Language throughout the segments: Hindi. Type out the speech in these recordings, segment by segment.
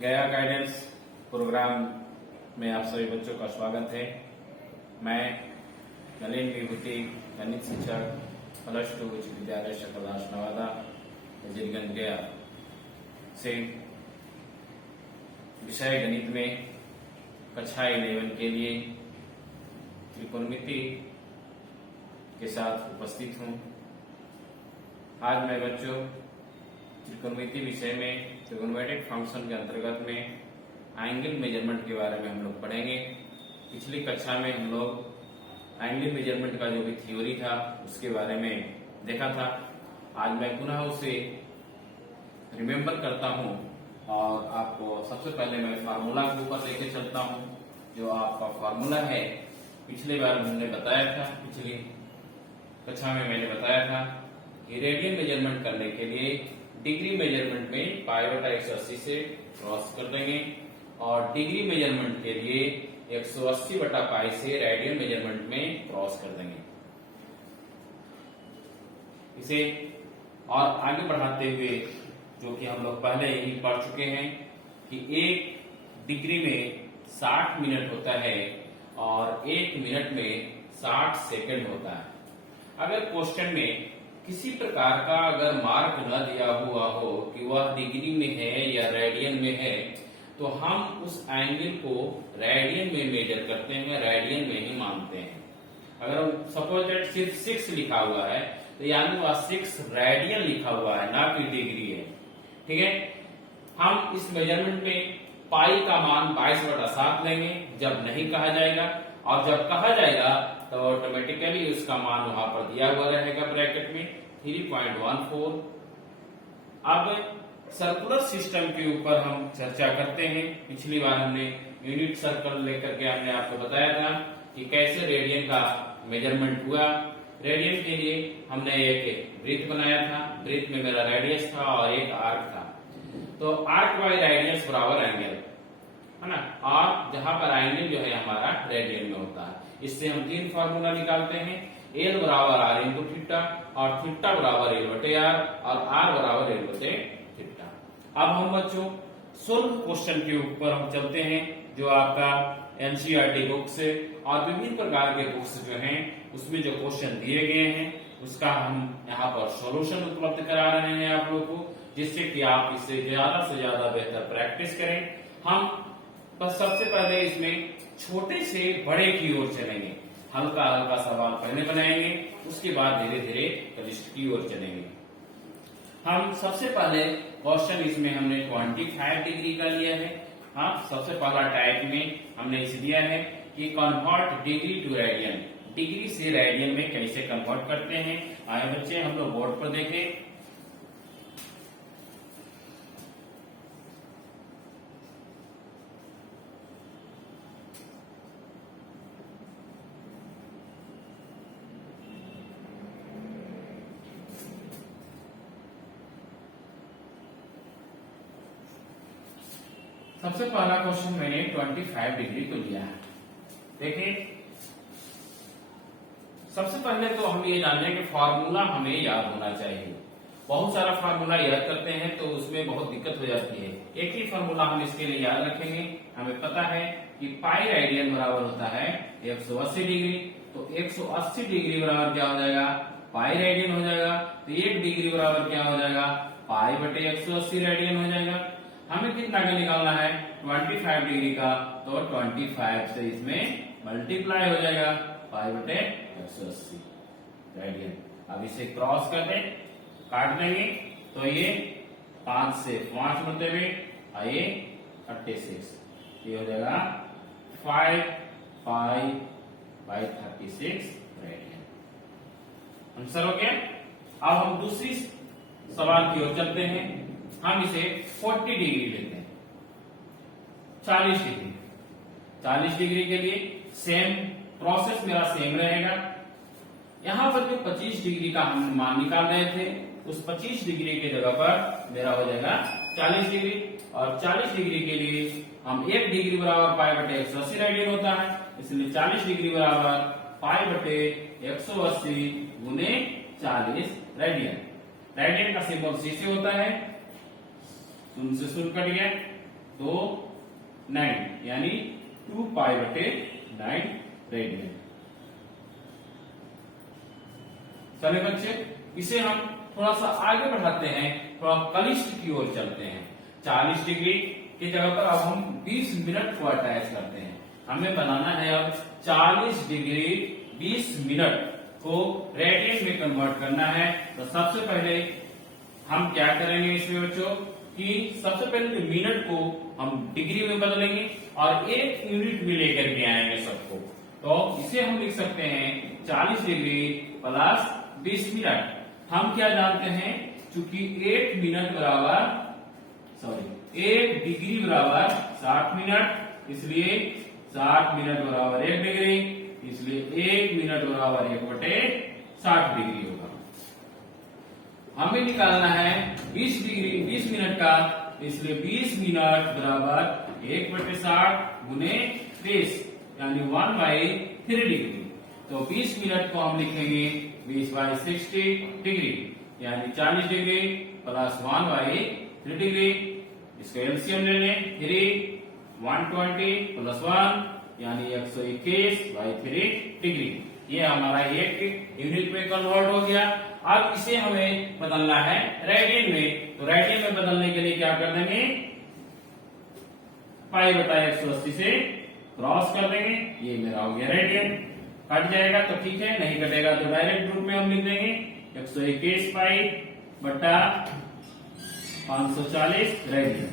गया गाइडेंस प्रोग्राम में आप सभी बच्चों का स्वागत है। मैं नलिन विभूति गणित शिक्षक +2 उच्च विद्यालय शकरदास नवादा वजीरगंज गया से विषय गणित में कक्षा 11 के लिए त्रिकोणमिति के साथ उपस्थित हूँ। आज मैं बच्चों त्रिकोणमिति विषय में ट्रिगोनोमेट्रिक फंक्शन के अंतर्गत में एंगल मेजरमेंट के बारे में हम लोग पढ़ेंगे। पिछली कक्षा में हम लोग एंगल मेजरमेंट का जो भी थ्योरी था उसके बारे में देखा था। आज मैं पुनः उसे रिमेम्बर करता हूँ और आपको सबसे पहले मैं फार्मूला के ऊपर लेके चलता हूँ। जो आपका फार्मूला है पिछले बार हमने बताया था, पिछली कक्षा में मैंने बताया था कि रेडियन मेजरमेंट करने के लिए डिग्री मेजरमेंट में π/180 से क्रॉस कर देंगे और डिग्री मेजरमेंट के लिए 180/π से रेडियन मेजरमेंट में क्रॉस कर देंगे। इसे और आगे बढ़ाते हुए जो कि हम लोग पहले ही पढ़ चुके हैं कि 1 डिग्री में 60 मिनट होता है और 1 मिनट में 60 सेकंड होता है। अगर क्वेश्चन में किसी प्रकार का अगर मार्क न दिया हुआ हो कि वह डिग्री में है या रेडियन में है, तो हम उस एंगल को रेडियन में मेजर करते हैं, रेडियन में ही मानते हैं। अगर सपोज दैट सिर्फ 6 लिखा हुआ है तो यानी वह 6 रेडियन लिखा हुआ है, ना कि डिग्री है। ठीक है, हम इस मेजरमेंट में पाई का मान 22/7 लेंगे जब नहीं कहा जाएगा, और जब कहा जाएगा तो ऑटोमेटिकली उसका मान वहां पर दिया हुआ रहेगा ब्रैकेट में 3.14। अब सर्कुलर सिस्टम के ऊपर हम चर्चा करते हैं। पिछली बार हमने यूनिट सर्कल लेकर के हमने आपको बताया था कि कैसे रेडियन का मेजरमेंट हुआ। रेडियन के लिए हमने एक वृत्त बनाया था, वृत्त में मेरा रेडियस था और एक आर्क था। तो आर्क बाय रेडियस बराबर एंगल है ना, और जहां पर एंगल जो है हमारा रेडियन में होता है। इससे हम 3 फार्मूला निकालते हैं, L बराबर R इंटू थीटा और थीटा बराबर L/R और R बराबर L/थीटा। अब हम बच्चों सोल्व क्वेश्चन के ऊपर हम चलते हैं, जो आपका NCERT बुक से और विभिन्न प्रकार के बुक्स जो हैं उसमें जो क्वेश्चन दिए गए हैं उसका हम यहाँ पर सॉल्यूशन उपलब्ध करा रहे हैं आप लोगों को, जिससे कि आप इससे ज्यादा से ज्यादा बेहतर प्रैक्टिस करें। हम बस सबसे पहले इसमें छोटे से बड़े की ओर चलेंगे, हल्का हल्का सवाल पहले बनाएंगे, उसके बाद धीरे धीरे कनिष्ठ की ओर चलेंगे। हम सबसे पहले क्वेश्चन इसमें हमने 25 डिग्री का लिया है। हाँ, सबसे पहला टाइप में हमने इसे दिया है कि convert degree to radian, degree से रेडियन में कैसे कन्वर्ट करते हैं। आए बच्चे हम लोग बोर्ड पर देखें। सबसे पहला क्वेश्चन मैंने 25 डिग्री को लिया है। देखिए, सबसे पहले तो हम ये जानते हैं कि फार्मूला हमें याद होना चाहिए। बहुत सारा फार्मूला याद करते हैं तो उसमें बहुत दिक्कत हो जाती है। एक ही फार्मूला हम इसके लिए याद रखेंगे। हमें पता है कि पाई रेडियन बराबर होता है 180 डिग्री, तो 180 डिग्री बराबर क्या हो जाएगा, पाई रेडियन हो जाएगा। तो 1 डिग्री बराबर क्या हो जाएगा, π/180 रेडियन हो जाएगा। हमें कितना का निकालना है, 25 डिग्री का, तो 25 से इसमें मल्टीप्लाई हो जाएगा π/180 रेडियन। अब इसे क्रॉस कर दें, काट देंगे तो ये 5 से 5 बढ़ते हुए आइए 36, ये हो जाएगा 5π/36 रेडियन। आंसर हो गया। अब हम दूसरी सवाल की ओर चलते हैं। हम इसे 40 डिग्री लेते हैं, 40 डिग्री। 40 डिग्री के लिए सेम प्रोसेस मेरा सेम रहेगा। यहां पर जो 25 डिग्री का हम मान निकाल रहे थे, उस 25 डिग्री के जगह पर मेरा हो जाएगा 40 डिग्री। और 40 डिग्री के लिए हम 1 डिग्री बराबर π/180 रेडियन होता है, इसलिए 40 डिग्री बराबर π/180 गुने 40 रेडियन। रेडियन का सिंबल C से होता है, शून्य से शून्य कट गया, तो 9 यानी 2π/9 रेडियन। चले बच्चे, इसे हम थोड़ा सा आगे बढ़ाते हैं, थोड़ा कनिष्ठ की ओर चलते हैं। 40 डिग्री की जगह पर अब हम 20 मिनट को अटैच करते हैं। हमें बनाना है अब 40 डिग्री 20 मिनट को रेडियन में कन्वर्ट करना है। तो सबसे पहले हम क्या करेंगे इसमें बच्चों कि सबसे पहले तो मिनट को हम डिग्री में बदलेंगे और एक यूनिट में लेकर के आएंगे सबको। तो इसे हम लिख सकते हैं 40 डिग्री प्लस 20 मिनट। हम क्या जानते हैं, चूंकि 1 मिनट बराबर 1 डिग्री बराबर 60 मिनट, इसलिए 60 मिनट बराबर 1 डिग्री, इसलिए 1 मिनट बराबर 1/60 डिग्री होगा। हमें निकालना है 20 डिग्री 20 मिनट का, इसलिए 20 मिनट बराबर 1/60 गुने 30 यानी 1/3 डिग्री। तो 20 मिनट को हम लिखेंगे 20/60 डिग्री यानी 40 डिग्री प्लस 1/3 डिग्री। इसका एलसीएम ले लें 3 120 प्लस 1 यानी 121/3 डिग्री। ये हमारा एक यूनिट में कन्वर्ट हो गया। अब इसे हमें बदलना है रेडियन में। तो रेडियन में बदलने के लिए क्या कर देंगे, π/180 से क्रॉस कर देंगे। ये मेरा हो गया रेडियन। कट जाएगा तो ठीक है, नहीं कटेगा तो डायरेक्ट रूप में हम लिख देंगे 121π/540 रेडियन।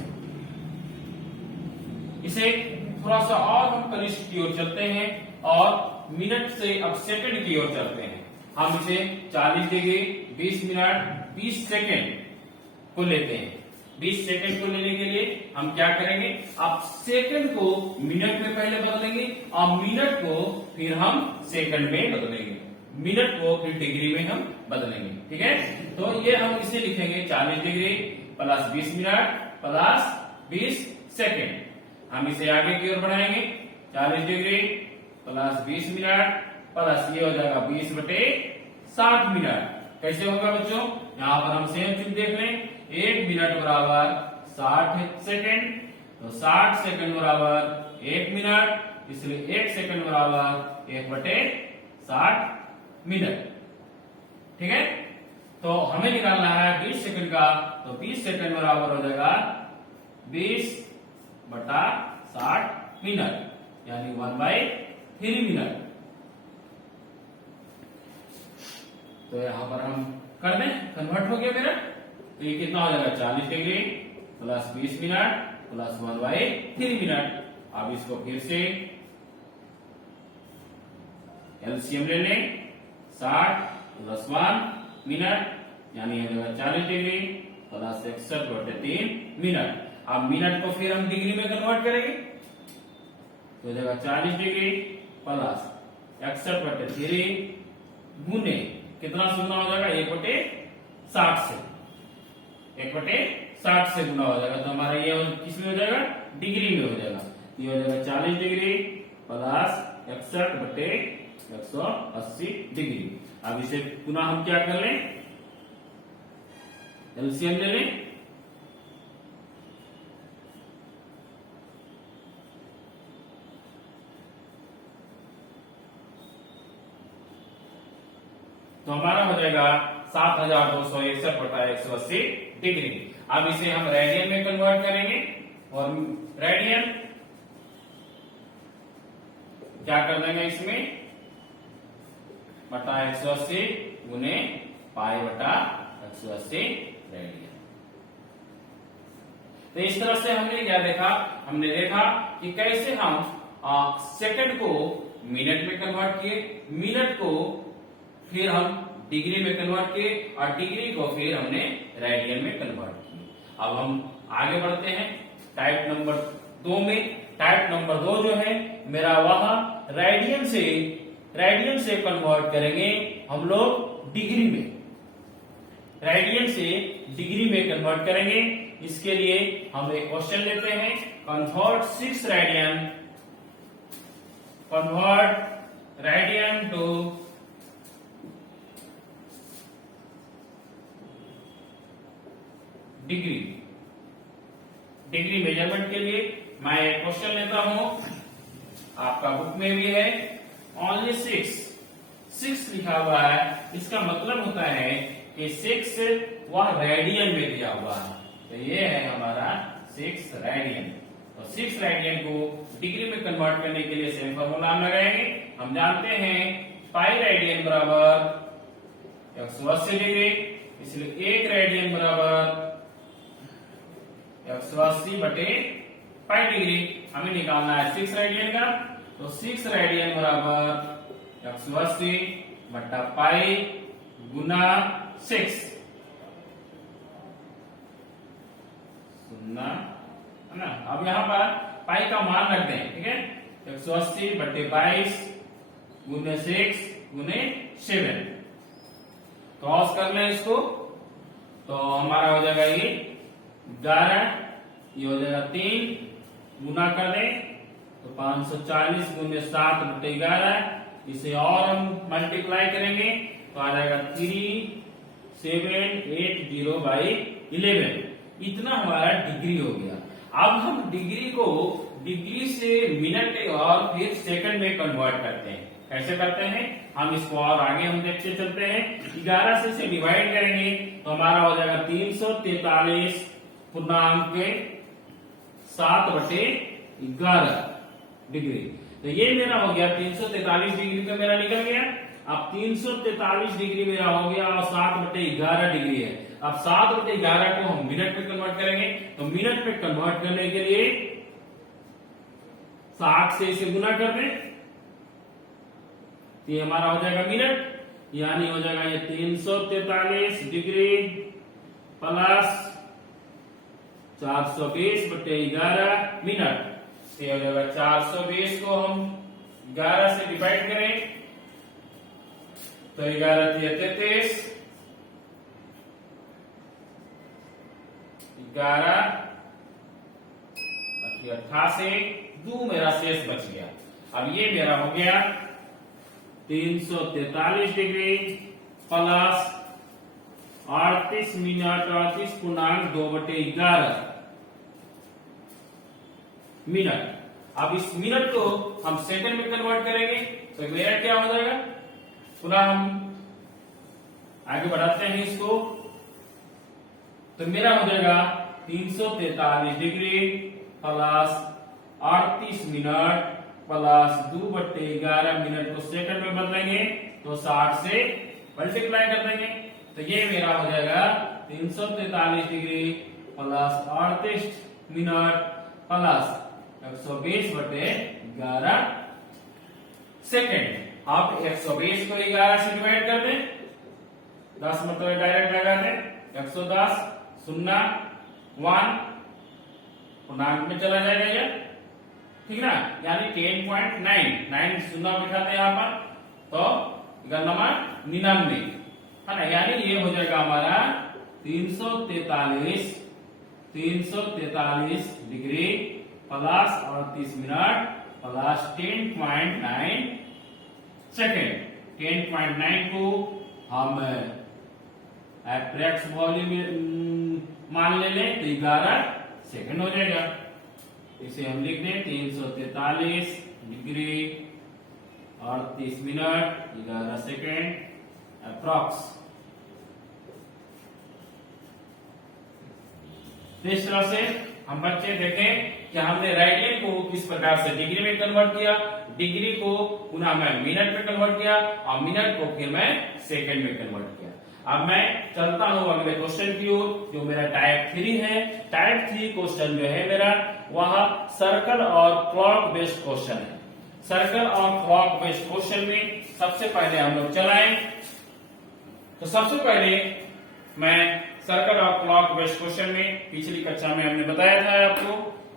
इसे थोड़ा सा और हम कनिष्ठ की ओर चलते हैं और मिनट से अब सेकंड की ओर चलते हैं। हम इसे 40 डिग्री 20 मिनट 20 सेकंड को लेते हैं। 20 सेकंड को लेने के लिए हम क्या करेंगे, अब सेकंड को मिनट में पहले बदलेंगे और मिनट को फिर हम सेकंड में बदलेंगे, मिनट को फिर डिग्री में हम बदलेंगे। ठीक है, तो ये हम इसे लिखेंगे 40 degree plus 20 minute plus 20 second. हम इसे आगे की ओर बढ़ाएंगे 40 डिग्री प्लस 20 मिनट प्लस ये हो जाएगा 20/60 मिनट। कैसे होगा बच्चों, यहाँ पर हम सेम चीज देख लें, 1 मिनट बराबर 60 सेकंड, तो 60 सेकंड बराबर 1 मिनट, इसलिए 1 सेकंड बराबर 1/60 मिनट। ठीक है, तो हमें निकालना है 20 सेकंड का, तो 20 सेकंड बराबर हो जाएगा 20/60 मिनट यानी 1/3 मिनट। तो यहां पर हम कर दें, कन्वर्ट हो गया मेरा। तो ये कितना हो जाएगा 40 degree plus 20 minute plus 1/3 minute. अब इसको फिर से एलसीएम ले लें 60 प्लस 1 मिनट यानी हो जाएगा 40 डिग्री प्लस 61/3 मिनट। अब मिनट को फिर हम डिग्री में कन्वर्ट करेंगे, तो हो जाएगा 40 डिग्री प्लस 61/3 गुने कितना से गुना हो जाएगा 1/60 से, 1/60 से गुना हो जाएगा। तो हमारा ये किसमें हो जाएगा, डिग्री में हो जाएगा। ये हो जाएगा 40 डिग्री प्लस 61/180 डिग्री। अब इसे पुनः हम क्या कर लें, एलसीएम ले लें। तो हमारा हो जाएगा 7261/180 डिग्री। अब इसे हम रेडियन में कन्वर्ट करेंगे और रेडियन क्या कर देंगे, इसमें बटा 180 गुने π/180 रेडियन। तो इस तरह से हमने क्या देखा, हमने देखा कि कैसे हम सेकंड को मिनट में कन्वर्ट किए, मिनट को फिर हम डिग्री में कन्वर्ट किए और डिग्री को फिर हमने रेडियन में कन्वर्ट किए। अब हम आगे बढ़ते हैं टाइप नंबर 2 में। टाइप नंबर 2 जो है मेरा, वहां रेडियन से कन्वर्ट करेंगे हम लोग डिग्री में, रेडियन से डिग्री में कन्वर्ट करेंगे। इसके लिए हम एक क्वेश्चन लेते हैं, convert 6 radian two degree. Degree measurement के लिए मैं एक क्वेश्चन लेता हूं, आपका बुक में भी है। ओनली 6 लिखा हुआ है, इसका मतलब होता है कि 6 वह रेडियन में दिया हुआ है, तो ये है हमारा 6 रेडियन। तो 6 रेडियन को डिग्री में कन्वर्ट करने के लिए सेम फॉर्मूला हम लगाएंगे। हम जानते हैं पाई रेडियन बराबर 180 डिग्री, इसलिए 1 रेडियन बराबर 180 बटे पाई डिग्री। हमें निकालना है 6 रेडियन का, तो 6 रेडियन बराबर 180 बटा पाई गुना 6 सुनना है ना। अब यहाँ पर पाई का मान रख दें, ठीक है। 180 बटे 22 गुने 6 गुने 7, क्रॉस कर लें इसको, तो हमारा हो जाएगा ये 11, ये हो जाएगा 3, गुना कर दें तो 540 गुने 7 बटे 11, इसे और हम मल्टीप्लाई करेंगे तो आ जाएगा 3780 बाई 11। इतना हमारा डिग्री हो गया। अब हम डिग्री को डिग्री से मिनट और फिर सेकंड में कन्वर्ट करते हैं। कैसे करते हैं हम इसको और आगे हम देखते चलते हैं। 11 से इसे डिवाइड करेंगे तो हमारा हो जाएगा 343 पूर्णांक 7 बटे 11 डिग्री। तो ये मेरा हो गया 343 डिग्री का मेरा निकल गया। अब 343 डिग्री मेरा हो गया और 7 बटे 11 डिग्री है। अब 7 बटे 11 को हम मिनट में कन्वर्ट करेंगे, तो मिनट में कन्वर्ट करने के लिए 60 से इसे गुना कर दें, ये हमारा हो जाएगा मिनट, यानी हो जाएगा ये 343 डिग्री प्लस 420 बटे 11 मिनट। ये हो जाएगा 420 को हम 11 से डिवाइड करें तो 11 33, 11 88, 2 मेरा शेष बच गया। अब ये मेरा हो गया 343 डिग्री प्लस 38 मिनट, 38 पूर्णांक 2 बटे 11 मिनट। अब इस मिनट को हम सेकंड में कन्वर्ट करेंगे तो मेरा क्या हो जाएगा, पुनः हम आगे बढ़ाते हैं इसको, तो मेरा हो जाएगा 343 डिग्री प्लस 38 मिनट प्लस 2 बटे 11 मिनट को सेकंड में बदलेंगे तो 60 से मल्टीप्लाई कर देंगे, तो ये मेरा हो जाएगा 343 डिग्री प्लस 38 मिनट प्लस 120 बटे 11 सेकेंड। आप 120 को 11 से डिवाइड कर दें, 10 मतलब डायरेक्ट लगा दें, 110 शून्य 1 पूर्णांक में चला जाएगा ये, ठीक ना, यानी 10.9 शून्य बिठाते हैं यहाँ पर, तो नंबर 99 है ना, यानी ये हो जाएगा हमारा 343 degree plus 38 minute plus 10.9 second. 10.9 को हम एप्रॉक्स वॉल्यूम मान ले लें तो 11 सेकेंड हो जाएगा। इसे हम लिख दें 343 डिग्री 38 मिनट 11 सेकेंड अप्रॉक्स। इस तरह से हम बच्चे देखें कि हमने रेडियन को किस प्रकार से डिग्री में कन्वर्ट किया, डिग्री को पुनः मैं मिनट में कन्वर्ट किया और मिनट को फिर मैं सेकंड में कन्वर्ट किया। अब मैं चलता हूं अगले क्वेश्चन की ओर, जो मेरा टाइप 3 है। टाइप 3 क्वेश्चन जो है मेरा वह सर्कल और क्लॉक बेस्ड क्वेश्चन है। सर्कल और क्लॉक बेस्ड क्वेश्चन में सबसे पहले हम लोग चलाएं, तो सबसे पहले मैं सर्कल और क्लॉक बेस्ड क्वेश्चन में पिछली कक्षा में हमने बताया था आपको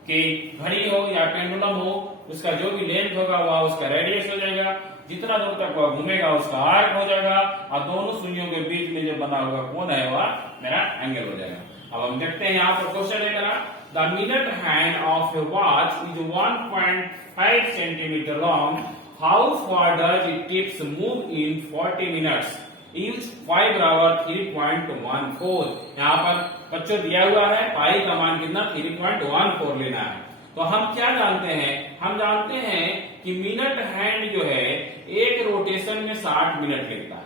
कि घड़ी हो या पेंडुलम हो, उसका जो भी लेंथ होगा वह उसका रेडियस हो जाएगा, जितना दूर तक वह घूमेगा उसका आर्क हो जाएगा और दोनों सुइयों के बीच में जो बना हुआ कोण है वह मेरा एंगल हो जाएगा। अब हम देखते हैं यहाँ पर क्वेश्चन है मेरा, the minute hand of A watch is 1.5 centimetre long, how far does it tips move in 40 minutes, is y बराबर 3.14। यहाँ पर बच्चों दिया हुआ है पाई का मान कितना 3.14 लेना है। तो हम क्या जानते हैं, हम जानते हैं कि मिनट हैंड जो है एक रोटेशन में 60 मिनट लेता है।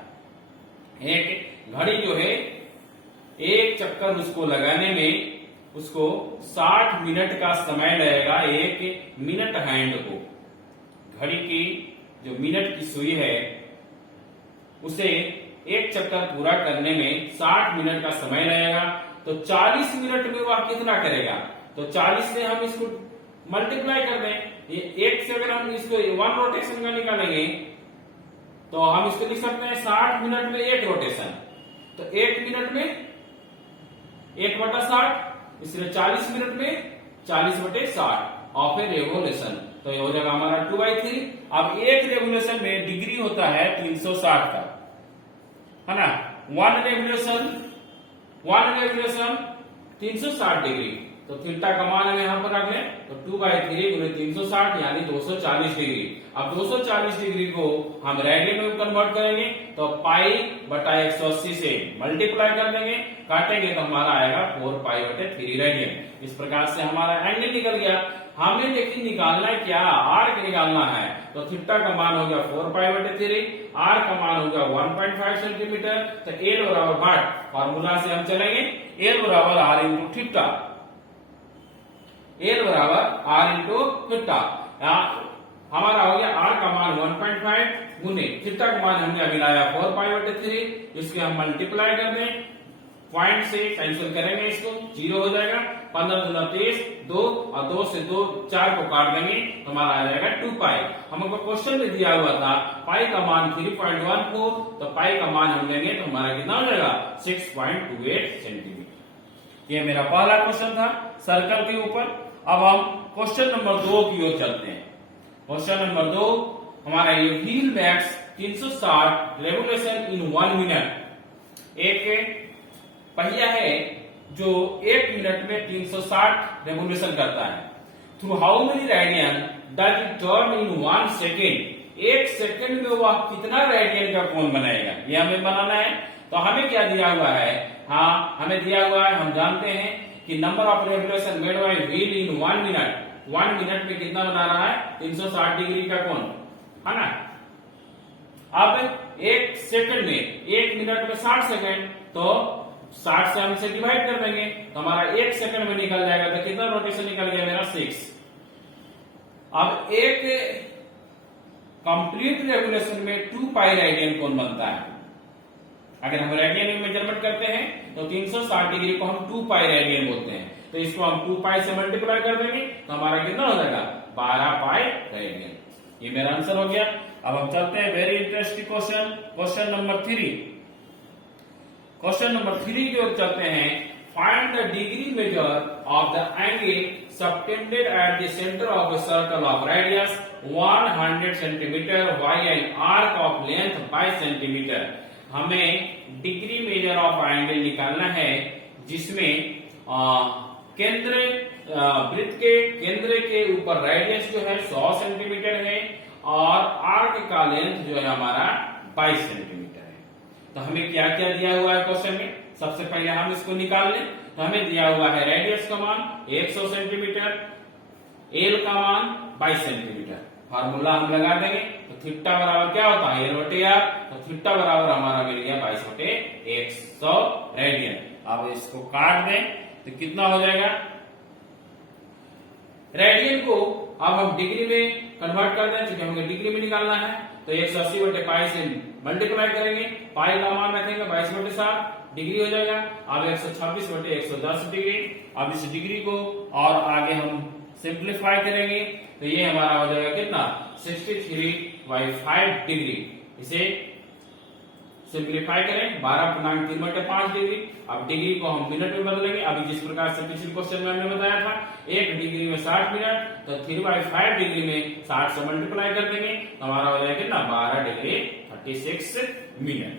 एक घड़ी जो है एक चक्कर उसको लगाने में उसको 60 मिनट का समय लगेगा। एक मिनट हैंड को, घड़ी की जो मिनट की सुई है उसे एक चक्कर पूरा करने में 60 मिनट का समय लगेगा। तो 40 मिनट में वह कितना करेगा, तो 40 से हम इसको मल्टीप्लाई कर दें। ये एक से अगर हम इसको 1 रोटेशन का निकालेंगे तो हम इसको लिख सकते हैं 60 मिनट में एक रोटेशन, तो 1 मिनट में 1/60, इसलिए 40 मिनट में 40/60 और फिर रेवोल्यूशन, तो ये हो जाएगा हमारा 2/3। अब एक रेवोल्यूशन में डिग्री होता है 360 का, है ना। 1 रेवोल्यूशन 360 डिग्री, तो थीटा का मान हम यहां पर रख लें तो 2/3 गुणे 360 यानी 240 डिग्री। अब 240 डिग्री को हम रेडियन में कन्वर्ट करेंगे तो पाई/180 से मल्टीप्लाई कर देंगे, काटेंगे तो हमारा आएगा 4π/3 रेडियन। इस प्रकार से हमारा एंगल निकल गया। हमें लेकिन निकालना है क्या, आर्क निकालना है। तो थीटा का मान हो गया 4π/3, आर का मान हो गया 1.5 सेंटीमीटर। तो एल बराबर भाट फॉर्मूला से हम चलेंगे, एल बराबर आर इंटू थीटा, एल बराबर आर इंटू थीटा। हमारा हो गया आर का मान 1.5 गुने थीटा का मान हमने अभी लाया 4π/3, इसके हम मल्टीप्लाई कर दें, पॉइंट से कैंसिल करेंगे, इसको 0 हो जाएगा। 15 दूना 23, 2 और 2 से 2 4 को काट देंगे तो हमारा आ जाएगा 2π। हमको क्वेश्चन में दिया हुआ था पाई का मान 3.14, तो पाई का मान हम लेंगे तो हमारा कितना हो जाएगा 6.28 सेंटीमीटर। ये मेरा पहला क्वेश्चन था सर्कल के ऊपर। अब हम क्वेश्चन नंबर 2 की ओर चलते हैं। क्वेश्चन नंबर 2 हमारा ये wheel max 360 revolution in 1 minute. एक पहिया है जो 1 मिनट में 360 रेवोल्यूशन करता है। Through how many radian does it turn in 1 second. 1 second में वह कितना रेडियन का कोण बनाएगा, ये हमें बनाना है। तो हमें क्या दिया हुआ है, हाँ हमें दिया हुआ है, हम जानते हैं कि number of revolution made by wheel in 1 minute, 1 minute में कितना बना रहा है 360 डिग्री का कोण, है ना। अब 1 सेकंड में, 1 मिनट में 60 सेकंड, तो 60 से हम इसे डिवाइड कर देंगे तो हमारा 1 सेकंड में निकल जाएगा। तो कितना रोटेशन निकल गया मेरा 6। अब एक कंप्लीट रेवोल्यूशन में 2π रेडियन कोण बनता है। अगर हम रेडियन में मेजरमेंट करते हैं तो 360 डिग्री को हम 2π रेडियन बोलते हैं। तो इसको हम 2π से मल्टीप्लाई कर देंगे तो हमारा कितना हो जाएगा 12π रेडियन। ये मेरा आंसर हो गया। अब हम चलते हैं very interesting question, question number 3। Question number 3 की ओर चलते हैं। Find the degree measure of the angle subtended at the centre of a circle of radius 100 centimetre bye an arc of length 5 centimetre. हमें डिग्री मेजर ऑफ एंगल निकालना है जिसमें केंद्र वृत्त के केंद्र के ऊपर रेडियस जो है 100 सेंटीमीटर है और आर्क का लेंथ जो है हमारा 22 सेंटीमीटर है। तो हमें क्या क्या दिया हुआ है क्वेश्चन में, सबसे पहले हम इसको निकाल लें। तो हमें दिया हुआ है रेडियस का मान 100 सेंटीमीटर, एल का मान 22 सेंटीमीटर। फार्मूला हम लगा देंगे तो थीटा बराबर क्या होता है L/R। तो थीटा बराबर हमारा मिल गया 22/100 रेडियन। अब इसको काट दें तो कितना हो जाएगा, रेडियन को अब हम डिग्री में कन्वर्ट कर दें क्योंकि हमें डिग्री में निकालना है। तो 180/π से मल्टीप्लाई करेंगे, पाई का मान रखेंगे 22/7 डिग्री हो जाएगा। अब 126/110 डिग्री। अब इस डिग्री को और आगे हम सिंप्लीफाई करेंगे तो ये हमारा हो जाएगा कितना 63/5 डिग्री। इसे सिंप्लीफाई करें 12.3/5 डिग्री। अब डिग्री को हम मिनट में बदलेंगे। अभी जिस प्रकार से पिछले क्वेश्चन में हमने बताया था 1 डिग्री में 60 मिनट, तो 3/5 डिग्री में 60 से मल्टीप्लाई कर देंगे तो हमारा हो जाएगा कितना 12 डिग्री 36 मिनट।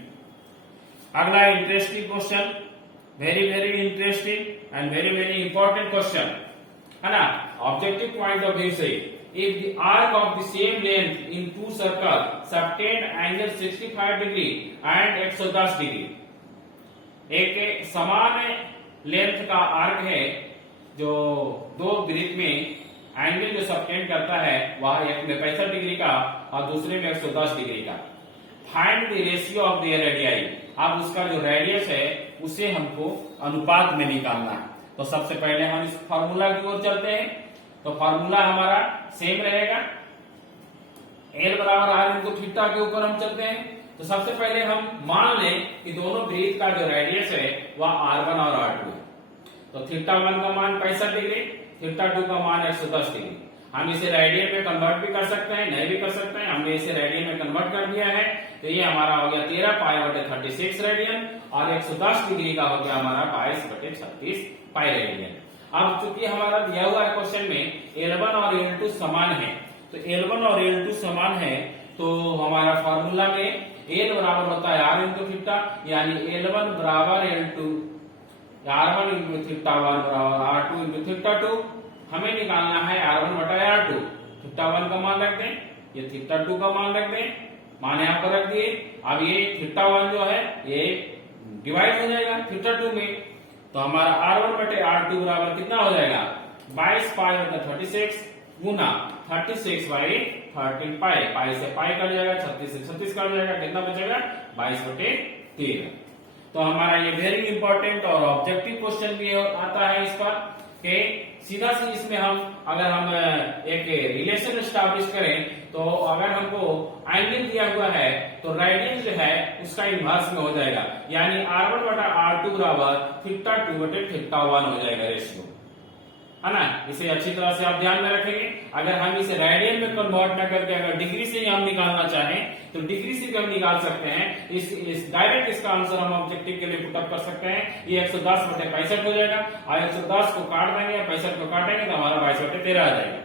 अगला interesting question, very very interesting and very very important question, है ना। ऑब्जेक्टिव पॉइंट ऑफ व्यू से if the arc of the same length in two circles subtend angle 65 degree and 110 degree, एक समान लेंथ का आर्क है जो दो वृत्त में एंगल जो सबटेंड करता है वह एक में 65 डिग्री का और दूसरे में 110 डिग्री का। Find the ratio of their radii, अब उसका जो रेडियस है उसे हमको अनुपात में निकालना है। तो सबसे पहले हम इस फॉर्मूला की ओर चलते हैं। तो फॉर्मूला हमारा सेम रहेगा, एल बराबर आर इनटू थीटा के ऊपर हम चलते हैं। तो सबसे पहले हम मान लें कि दोनों वृत्त का जो रेडियस है वह R1 और R2 है। तो थीटा 1 का मान 65 डिग्री, थीटा 2 का मान 110 डिग्री। हम इसे रेडियन में कन्वर्ट भी कर सकते हैं, नहीं भी कर सकते हैं। हमने इसे रेडियन में कन्वर्ट कर दिया है, तो ये हमारा हो गया 13 π/36 रेडियन और 110 डिग्री का हो गया हमारा 22/36 पाई रेडियन। अब चूंकि हमारा दिया हुआ है क्वेश्चन में L1 और L2 समान है, तो L1 और L2 समान है तो हमारा फॉर्मूला में L बराबर होता है R इंटू थीटा, यानी L1 बराबर L2, R1 इंटू थीटा 1 बराबर R2 इंटू थीटा 2। हमें निकालना है R1 बटा R2। थीटा 1 का मान रख दें, ये थीटा 2 का मान रख दें, मान यहाँ पर रख दिए। अब ये थीटा 1 जो है ये डिवाइड हो जाएगा थीटा 2 में, तो हमारा R1 बटे R2 बराबर कितना हो जाएगा 22 π/36 गुना 36 बाई 13 पाई, पाई से पाई कट जाएगा, 36 से 36 कट जाएगा, कितना बचेगा 22/13। तो हमारा ये वेरी इंपॉर्टेंट और ऑब्जेक्टिव क्वेश्चन भी आता है इस पर कि सीधा सी इसमें हम अगर हम एक रिलेशन एस्टैब्लिश करें तो अगर हमको एंगल दिया हुआ है तो रेडियन जो है उसका इनवर्स में हो जाएगा, यानी R1 बटा R2 बराबर थीटा 2 बटे थीटा 1 हो जाएगा रेशियो, है ना। इसे अच्छी तरह से आप ध्यान में रखेंगे। अगर हम इसे रेडियन में कन्वर्ट न करके अगर डिग्री से ही हम निकालना चाहें तो डिग्री से भी हम निकाल सकते हैं। इस डायरेक्ट इसका आंसर हम ऑब्जेक्टिव के लिए पुटअप कर सकते हैं। ये 110 बटे 65 हो जाएगा और 110 को काट देंगे, 65 को काटेंगे तो हमारा 22/13 आ जाएगा।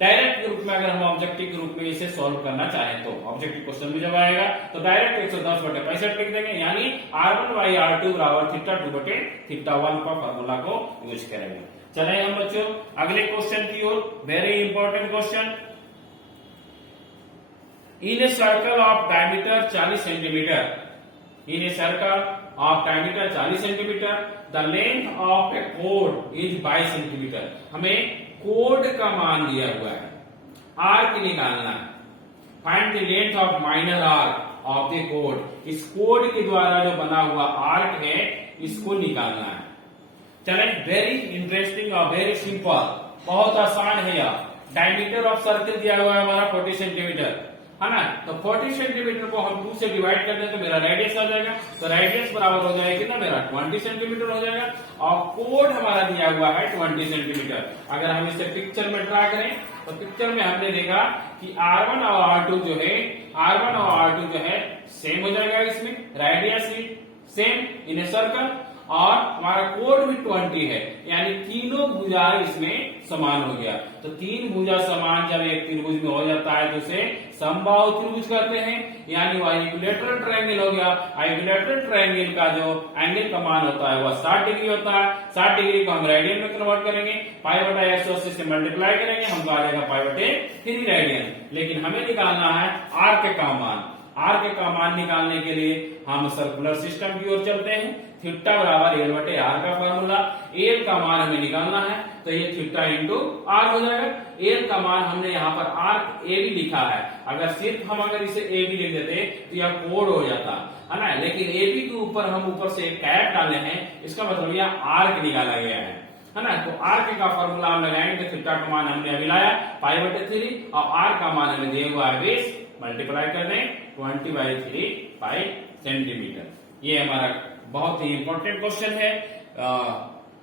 डायरेक्ट के रूप में अगर हम ऑब्जेक्टिव के रूप में इसे सॉल्व करना चाहें तो ऑब्जेक्टिव क्वेश्चन भी जब आएगा तो डायरेक्ट 110 बटे 65 लिख देंगे, यानी R1 बाई R2 बराबर थीटा 2 बटे थीटा 1 का फॉर्मूला को यूज करेंगे। चले हम बच्चों अगले क्वेश्चन की ओर। Very important question. In a circle of diameter 40 centimetre, in a circle of diameter 40 centimetre the length of a कोड इज 22 सेंटीमीटर। हमें कोड का मान दिया हुआ है, आर्क निकालना है। Find the length of minor arc of the कोड। इस कोड के द्वारा जो बना हुआ आर्क है इसको निकालना है। चलें, वेरी इंटरेस्टिंग और वेरी सिंपल, बहुत आसान है यार। डायमीटर ऑफ सर्कल दिया हुआ है हमारा 40 सेंटीमीटर, है ना। तो 40 सेंटीमीटर को हम 2 से डिवाइड कर दें तो मेरा रेडियस आ जाएगा। तो रेडियस बराबर हो जाएगा कितना मेरा 20 सेंटीमीटर हो जाएगा और कोड हमारा दिया हुआ है 20 सेंटीमीटर। अगर हम इसे पिक्चर में ड्रा करें तो पिक्चर में हमने देखा कि R1 और R2 जो है, R1 और R2 जो है सेम हो जाएगा, इसमें रेडियस भी सेम इन ए सर्कल और हमारा कोड भी 20 है, यानी तीनों भुजा इसमें समान हो गया। तो तीन भुजा समान जब एक त्रिभुज में हो जाता है तो उसे समबाहु त्रिभुज कहते हैं, यानी वह इक्विलैटरल ट्रायंगल हो गया। इक्विलैटरल ट्रायंगल का जो एंगल का मान होता है वह 60 डिग्री होता है। 60 डिग्री को हम रेडियन में कन्वर्ट करेंगे, π/180 से मल्टीप्लाई करेंगे, हमको आ जाएगा π/3 रेडियन। लेकिन हमें निकालना है आर्क का मान। आर्क का मान निकालने के लिए हम सर्कुलर सिस्टम की ओर चलते हैं। थीटा बराबर L बटे R का फॉर्मूला, L का मान हमें निकालना है तो ये थीटा इंटू R हो जाएगा। L का मान हमने यहाँ पर आर्क AB लिखा है, अगर सिर्फ हम अगर इसे AB लिख देते तो यह कोड हो जाता, है ना। लेकिन AB के ऊपर हम ऊपर से एक कैप डाले हैं, इसका मतलब यहाँ आर्क निकाला गया है ना। तो आर्क का फॉर्मूला हम लगाएंगे, थीटा का मान हमने अभी लाया π/3 और R का मान हमें दिया हुआ है 20, मल्टीप्लाई कर दें 20/3 पाई सेंटीमीटर। ये हमारा बहुत ही इंपॉर्टेंट क्वेश्चन है,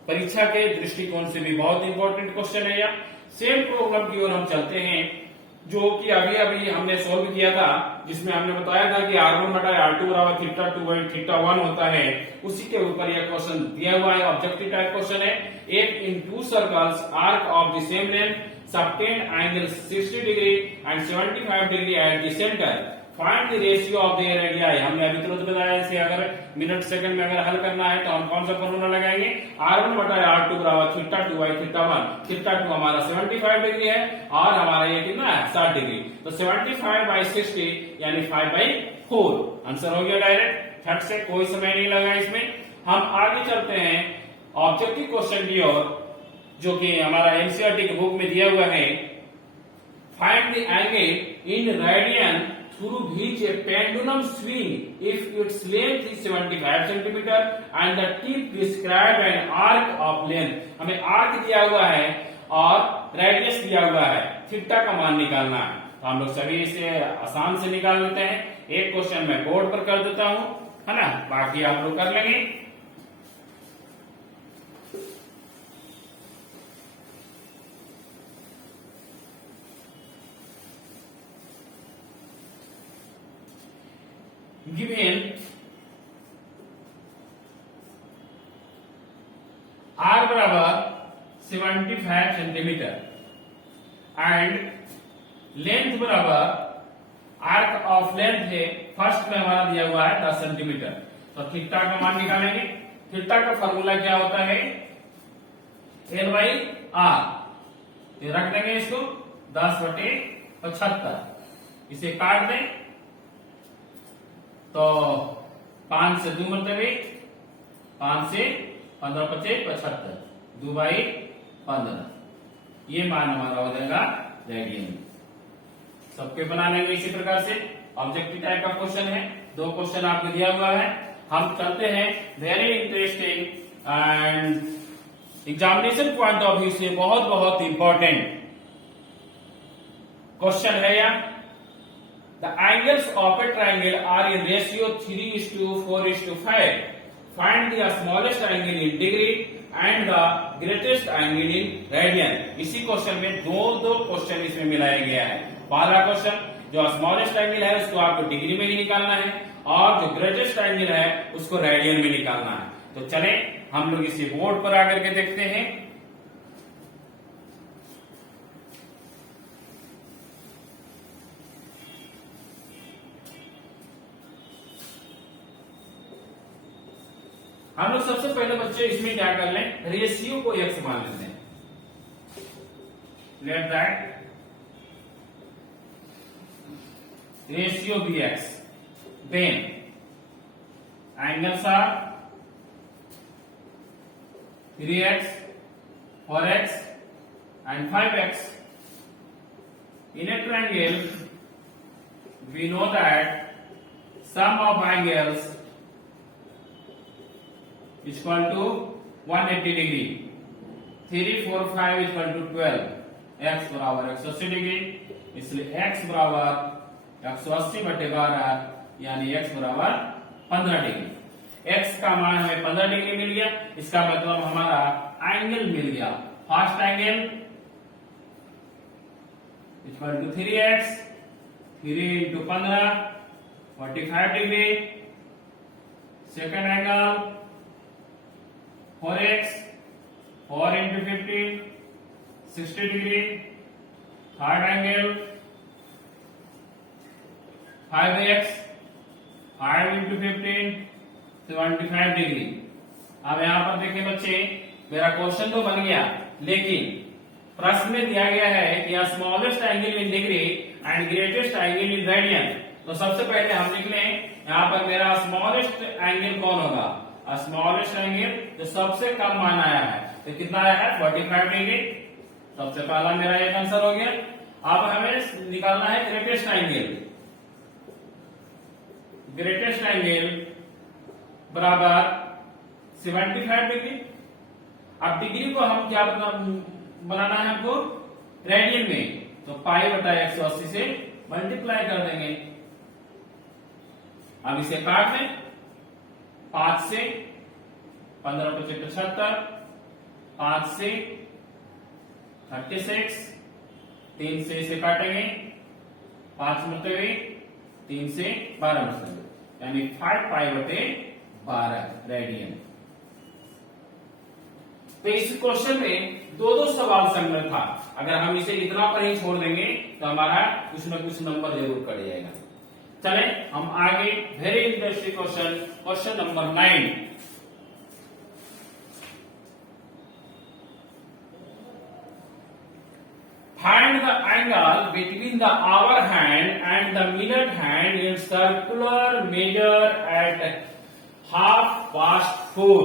परीक्षा के दृष्टिकोण से भी बहुत इंपॉर्टेंट क्वेश्चन है। यह सेम प्रॉब्लम की ओर हम चलते हैं जो कि अभी अभी हमने सोल्व किया था, जिसमें हमने बताया था कि R1 बटा R2 बराबर थीटा 2 बाई थीटा 1 होता है। उसी के ऊपर यह क्वेश्चन दिया हुआ है, ऑब्जेक्टिव टाइप क्वेश्चन है। एक in two circles arc of the same length subtend angle 60 degree and 75 degree at the centre. Find the ratio of their radii. हमने अभी तुरंत बताया, इसे अगर मिनट सेकंड में अगर हल करना है तो हम कौन सा फॉर्मूला लगाएंगे, R1 बटा R2 बराबर थीटा 2 बाई थीटा 1। थीटा 2 हमारा 75 डिग्री है और हमारा ये कितना है 60 डिग्री, तो 75/60 यानी 5/4 आंसर हो गया डायरेक्ट, थर्ड से कोई समय नहीं लगा इसमें। हम आगे चलते हैं ऑब्जेक्टिव क्वेश्चन की ओर, जो कि हमारा एनसीईआरटी की बुक में दिया हुआ है। Find the angle in radian through which A pendulum swing if its length is 75 centimetre and the tip describe an arc of length. हमें आर्क दिया हुआ है और रेडियस दिया हुआ है, थीटा का मान निकालना है। तो हम लोग सभी इसे आसान से निकाल लेते हैं। एक क्वेश्चन मैं बोर्ड पर कर देता हूं, है ना, बाकी आप लोग कर लेंगे। गिवन आर बराबर 75 सेंटीमीटर एंड लेंथ बराबर, आर्क ऑफ लेंथ है फर्स्ट में हमारा दिया हुआ है 10 सेंटीमीटर। तो थीटा का मान निकालेंगे। थीटा का फॉर्मूला क्या होता है, एल बाई आर। ये रख देंगे इसको 10/75। इसे काट दें तो 5 से 2 मतलब 1, 5 से 15 25 75, 2/15। ये मान हमारा हो जाएगा रेडियन। सबके बना लेंगे इसी प्रकार से। ऑब्जेक्टिव टाइप का क्वेश्चन है, 2 क्वेश्चन आपको दिया हुआ है। हम चलते हैं very interesting and examination point of view से बहुत बहुत इंपॉर्टेंट क्वेश्चन है यह। The angles of a triangle are in ratio 3:4:5। Find the smallest angle in degree and the greatest angle in radian. इसी क्वेश्चन में दो क्वेश्चन इसमें मिलाया गया है। पहला क्वेश्चन, जो स्मॉलेस्ट एंगल है उसको आपको डिग्री में ही निकालना है, और जो ग्रेटेस्ट एंगल है उसको रेडियन में निकालना है। तो चले हम लोग इसे बोर्ड पर आकर के देखते हैं। हम लोग सबसे पहले बच्चे इसमें क्या कर लें, रेशियो को x मान लेते हैं। Let that ratio bx, then angles are 3x, 4x and 5x. In a triangle, we know that sum of angles is equal to 180 degree. 3, 4, 5 is equal to 12. x बराबर 180 डिग्री, इसलिए x बराबर 180/12 यानी x बराबर 15 डिग्री। x का मान हमें 15 डिग्री मिल गया, इसका मतलब हमारा एंगल मिल गया। First angle equal to 3x, 3 × 15 45 degree. Second angle 4x, 4 × 15 60 degree. Third angle 5x, 5 × 15 75 degree. अब यहां पर देखिए बच्चे, मेरा क्वेश्चन तो बन गया, लेकिन प्रश्न में दिया गया है कि smallest angle in degree and greatest angle in radian. तो सबसे पहले हम लिख लें, यहाँ पर मेरा स्मॉलेस्ट एंगल कौन होगा, स्मॉलेस्ट एंगल जो सबसे कम मान आया है, तो कितना आया है 45 डिग्री। सबसे पहला मेरा एक आंसर हो गया। अब हमें निकालना है ग्रेटेस्ट एंगल। ग्रेटेस्ट एंगल बराबर 75 डिग्री। अब डिग्री को हम क्या बनाना है हमको, रेडियन में, तो π/180 से मल्टीप्लाई कर देंगे। अब इसे काट दें, 5 से 15 × 25 75, 5 से 36, 3 से इसे काटेंगे, 5 मतलब 3 से 12 मतलब, यानी 5π/12 रेडियन। तो इस क्वेश्चन में दो सवाल शामिल था। अगर हम इसे इतना पर ही छोड़ देंगे तो हमारा कुछ न कुछ नंबर जरूर कट जाएगा। चले हम आगे, very interesting question, question number 9। Find the angle between the hour hand and the minute hand in circular measure at 4:30।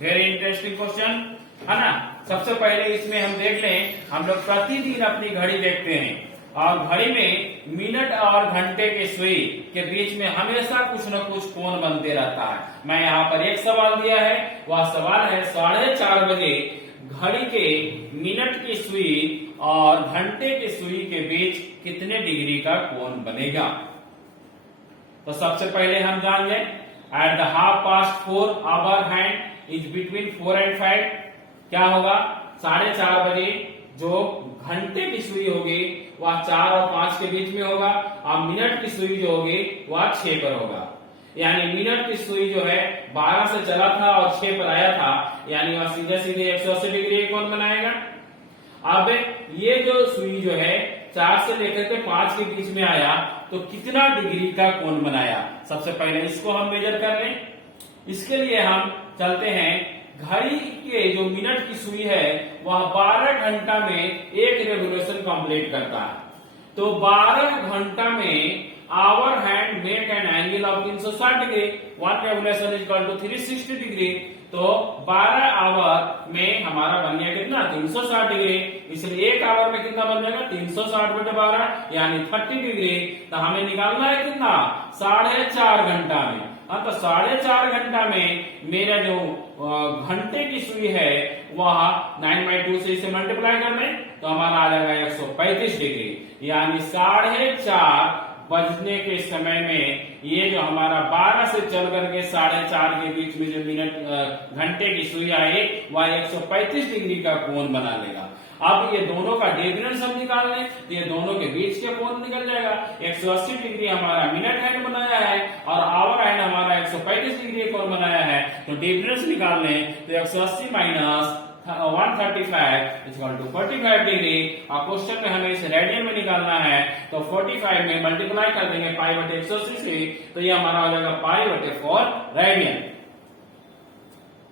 Very interesting question है ना। सबसे पहले इसमें हम देख लें, हम लोग प्रतिदिन अपनी घड़ी देखते हैं और घड़ी में मिनट और घंटे के सुई के बीच में हमेशा कुछ न कुछ कोण बनते रहता है। मैं यहाँ पर एक सवाल दिया है, वह सवाल है 4:30 बजे घड़ी के मिनट की सुई और घंटे की सुई के बीच कितने डिग्री का कोण बनेगा। तो सबसे पहले हम जान लें, at the 4:30 hour hand is between 4 and 5। क्या होगा, 4:30 बजे जो घंटे की सुई होगी वह 4 और 5 के बीच में होगा और मिनट की सुई जो होगी वह 6 पर होगा। यानी मिनट की सुई जो है 12 से चला था और 6 पर आया था, यानी वह सीधे सीधे 180 डिग्री कोण बनाएगा। अब ये जो सुई जो है 4 से लेकर के 5 के बीच में आया तो कितना डिग्री का कोण बनाया। सबसे पहले इसको हम मेजर कर लें। इसके लिए हम चलते हैं, घड़ी के जो मिनट की सुई है वह 12 घंटा में एक रेवोल्यूशन कंप्लीट करता है। तो 12 घंटा में hour hand make an angle of 360 degree, 1 revolution is equal to 360 degree. तो 12 आवर में हमारा बन गया कितना, 360 डिग्री। इसलिए एक आवर में कितना बन जाएगा, 360/12 यानी 30 डिग्री। तो हमें निकालना है कितना, 4.5 घंटा में। तो 4.5 घंटा में मेरा जो घंटे की सुई है वह 9/2 से इसे मल्टीप्लाई कर दें तो हमारा आ जाएगा 135 डिग्री। यानी 4:30 बजने के समय में ये जो हमारा 12 से चल करके 4:30 के बीच में जो मिनट घंटे की सुई आई वह 135 डिग्री का कोण बना लेगा। अब ये दोनों का डिफरेंस हम निकाल लें तो ये दोनों के बीच के कोण निकल जाएगा। 180 डिग्री हमारा मिनट हैंड बनाया है और आवर हैंड हमारा 135 डिग्री कोण बनाया है। तो डिफरेंस निकाल लें तो 180 माइनस 135 इक्वल टू 45 डिग्री। और क्वेश्चन में हमें इसे रेडियन में निकालना है तो 45 में मल्टीप्लाई कर देंगे π/180 से, तो ये हमारा हो जाएगा π/4 रेडियन।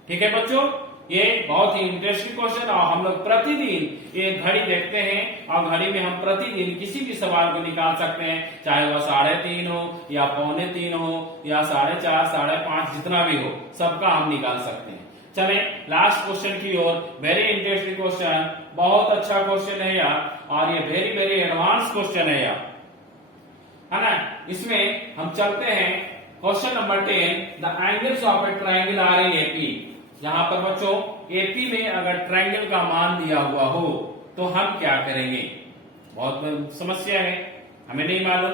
ठीक है बच्चों, ये बहुत ही इंटरेस्टिंग क्वेश्चन। और हम लोग प्रतिदिन ये घड़ी देखते हैं और घड़ी में हम प्रतिदिन किसी भी सवाल को निकाल सकते हैं, चाहे वह 3:30 हो या 2:45 हो या 4:30, 5:30, जितना भी हो सबका हम निकाल सकते हैं। चले लास्ट क्वेश्चन की ओर। वेरी इंटरेस्टिंग क्वेश्चन, बहुत अच्छा क्वेश्चन है यार और ये वेरी वेरी एडवांस क्वेश्चन है यार, है ना। इसमें हम चलते हैं question number 10, the angles of a triangle are in AP. यहाँ पर बच्चों एपी में अगर ट्राइंगल का मान दिया हुआ हो तो हम क्या करेंगे। बहुत समस्या है, हमें नहीं मालूम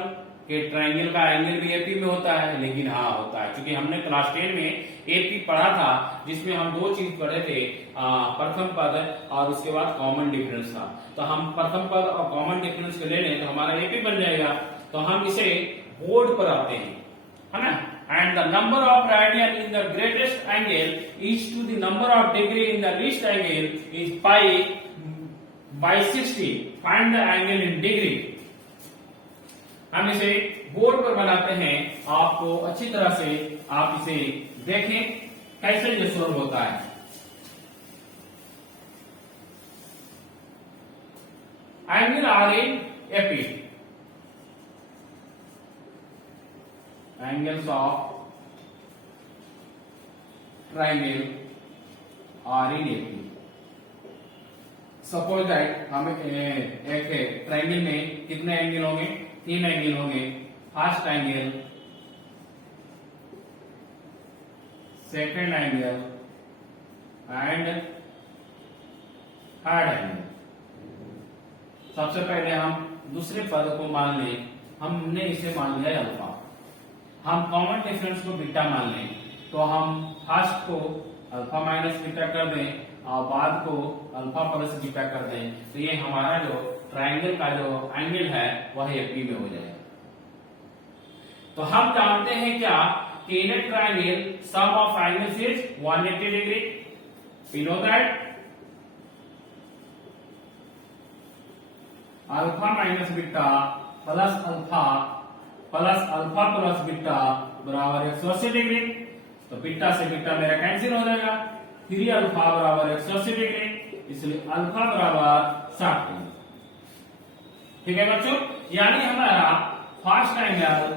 कि ट्राइंगल का एंगल भी एपी में होता है, लेकिन हाँ होता है, क्योंकि हमने क्लास 10 में एपी पढ़ा था जिसमें हम 2 चीज पढ़े थे, प्रथम पद और उसके बाद कॉमन डिफरेंस था। तो हम प्रथम पद और कॉमन डिफरेंस को ले लें तो हमारा एपी बन जाएगा। तो हम इसे बोर्ड पर आते हैं, है ना। And the number of radian in the greatest angle is to the number of degree in the least angle is π/60. Find the angle in degree. हम इसे बोर्ड पर बनाते हैं, आपको अच्छी तरह से आप इसे देखें कैसे ये सोल्व होता है। Angle are in AP, angles of triangle are in AP. Suppose that हम एक ट्राइंगल में कितने एंगल होंगे, 3 एंगल होंगे। First angle, second angle and third angle. सबसे पहले हम दूसरे पद को मान लें, हमने इसे मान लिया अल्फा। हम कॉमन डिफरेंस को बीटा मान लें तो हम फर्स्ट को अल्फा माइनस बीटा कर दें और बाद को अल्फा प्लस बीटा कर दें, तो ये हमारा जो ट्राइंगल का जो एंगल है वह एपी में हो जाएगा। तो हम जानते हैं क्या कि in a triangle sum of angles is 180 degree. We know that alpha minus beta plus alpha plus beta बराबर 180 डिग्री। तो बीटा से बीटा मेरा कैंसिल हो जाएगा, 3 अल्फा बराबर 180 डिग्री, इसलिए अल्फा बराबर 60 डिग्री। ठीक है बच्चों, यानी हमारा first angle,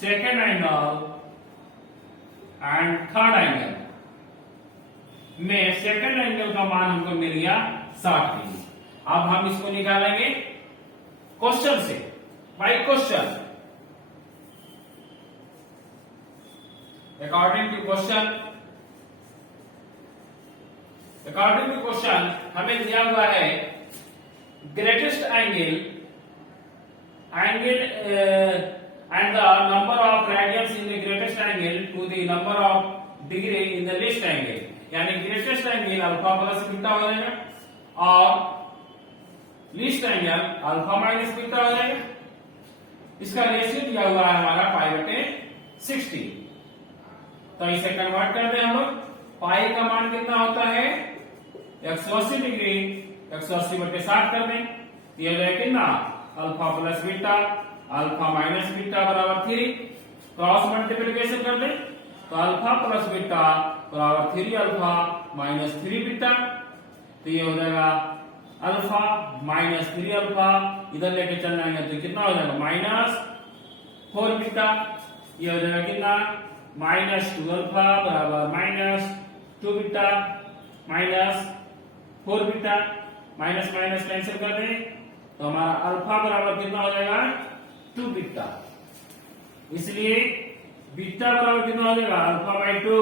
second angle and third angle में सेकंड एंगल का मान हमको मिल गया 60 डिग्री। अब हम इसको निकालेंगे क्वेश्चन से, by question. According to question हमें दिया हुआ है greatest angle and the number of radians in the greatest angle to the number of degree in the least angle, यानी greatest angle alpha plus beta हो जाएगा और least angle alpha minus beta हो जाएगा। इसका रेशियो दिया हुआ है हमारा π/60। तो इसे कन्वर्ट कर दें हम लोग। पाई का मान कितना होता है 180 डिग्री, 180/60 कर दें, ये जाए कितना alpha plus beta alpha minus beta बराबर 3। क्रॉस मल्टीप्लिकेशन कर दें तो अल्फा प्लस बीटा बराबर 3 अल्फा माइनस 3 बीटा, तो ये हो जाएगा अल्फा माइनस 3 अल्फा, इधर लेके चलना है तो कितना हो जाएगा -4 बीटा, ये हो जाएगा कितना -2 अल्फा बराबर -2 beta -4 beta, minus minus cancel कर दें तो हमारा अल्फा बराबर कितना हो जाएगा 2 बीटा। इसलिए बीटा बराबर कितना हो जाएगा अल्फा/2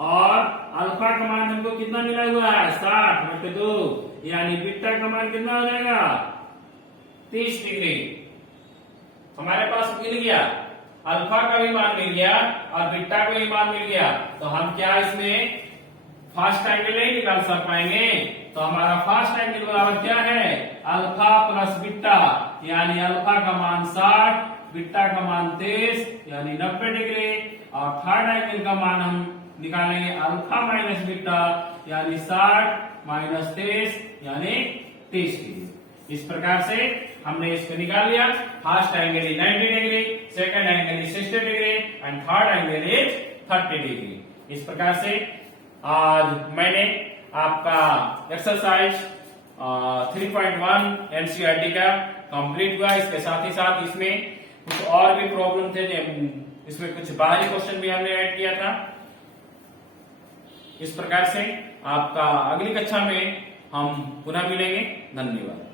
और अल्फा का मान हमको कितना मिला हुआ है 60/2, यानी बीटा का मान कितना हो जाएगा 30 डिग्री हमारे पास मिल गया। अल्फा का भी मान मिल गया और बीटा का भी मान मिल गया, तो हम क्या इसमें फर्स्ट एंगल नहीं निकाल सक पाएंगे। तो हमारा फर्स्ट एंगल बराबर क्या है अल्फा प्लस बीटा, यानी अल्फा का मान 60, बीटा का मान 30 यानी 90 डिग्री, और थर्ड एंगल का मान हम निकालेंगे अल्फा माइनस बीटा यानी 60 माइनस 30 यानी 30 डिग्री। इस प्रकार से हमने इसको निकाल लिया। First angle is 90 degree, second angle is 60 degree and third angle is 30 degree. इस प्रकार से आज मैंने आपका एक्सरसाइज 3.1 एनसीईआरटी का कंप्लीट हुआ। इसके साथ ही साथ इसमें कुछ और भी प्रॉब्लम थे, इसमें कुछ बाहरी क्वेश्चन भी हमने ऐड किया था। इस प्रकार से आपका अगली कक्षा में हम पुनः मिलेंगे। धन्यवाद।